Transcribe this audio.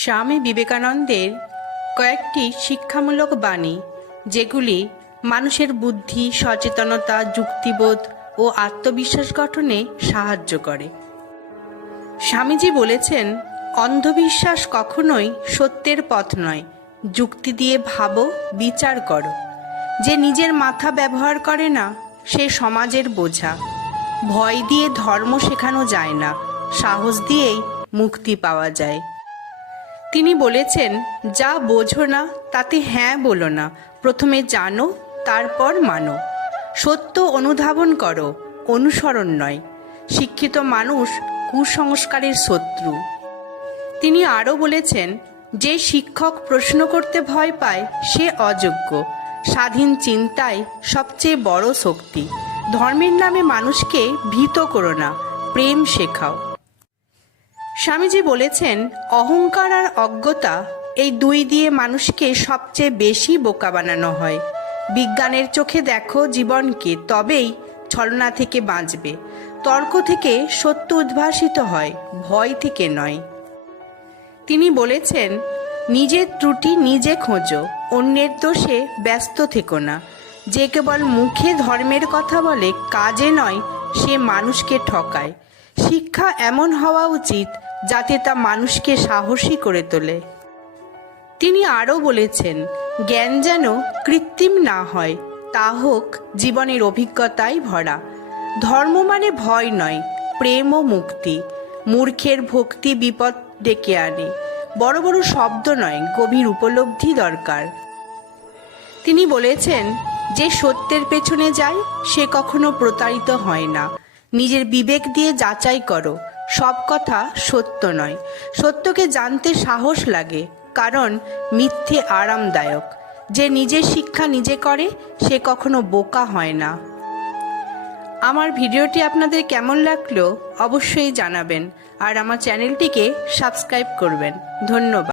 স্বামী বিবেকানন্দের কয়েকটি শিক্ষামূলক বাণী, যেগুলি মানুষের বুদ্ধি, সচেতনতা, যুক্তিবোধ ও আত্মবিশ্বাস গঠনে সাহায্য করে। স্বামীজি বলেছেন, অন্ধবিশ্বাস কখনোই সত্যের পথ নয়। যুক্তি দিয়ে ভাবো, বিচার করো। যে নিজের মাথা ব্যবহার করে না, সে সমাজের বোঝা। ভয় দিয়ে ধর্ম শেখানো যায় না, সাহস দিয়েই মুক্তি পাওয়া যায়। তিনি বলেছেন, যা বোঝো না তাতে হ্যাঁ বলো না, প্রথমে জানো তারপর মানো। সত্য অনুধাবন করো, অনুসরণ নয়। শিক্ষিত মানুষ কুসংস্কারের শত্রু। তিনি আরও বলেছেন, যে শিক্ষক প্রশ্ন করতে ভয় পায় সে অযোগ্য। স্বাধীন চিন্তাই সবচেয়ে বড় শক্তি। ধর্মের নামে মানুষকে ভীত করো না, প্রেম শেখাও। স্বামীজি বলেছেন, অহংকার আর অজ্ঞতা এই দুই দিয়ে মানুষকে সবচেয়ে বেশি বোকা বানানো হয়। বিজ্ঞানের চোখে দেখো জীবনকে, তবেই ছলনা থেকে বাঁচবে। তর্ক থেকে সত্য উদ্ভাসিত হয়, ভয় থেকে নয়। তিনি বলেছেন, নিজের ত্রুটি নিজে খোঁজো, অন্যের দোষে ব্যস্ত থেকো না। যে কেবল মুখে ধর্মের কথা বলে, কাজে নয়, সে মানুষকে ঠকায়। শিক্ষা এমন হওয়া উচিত যাতে তা মানুষকে সাহসী করে তোলে। তিনি আরও বলেছেন, জ্ঞান যেন কৃত্রিম না হয়, তা হোক জীবনের অভিজ্ঞতায় ভরা। ধর্ম মানে ভয় নয়, প্রেম ও মুক্তি। মূর্খের ভক্তি বিপদ ডেকে আনে। বড় বড় শব্দ নয়, গভীর উপলব্ধি দরকার। তিনি বলেছেন, যে সত্যের পেছনে যায় সে কখনো প্রতারিত হয় না। নিজের বিবেক দিয়ে যাচাই করো, সব কথা সত্য নয়। সত্যকে জানতে সাহস লাগে, কারণ মিথ্যে আরামদায়ক। যে নিজের শিক্ষা নিজে করে সে কখনো বোকা হয় না। আমার ভিডিওটি আপনাদের কেমন লাগলো অবশ্যই জানাবেন, আর আমার চ্যানেলটিকে সাবস্ক্রাইব করবেন। ধন্যবাদ।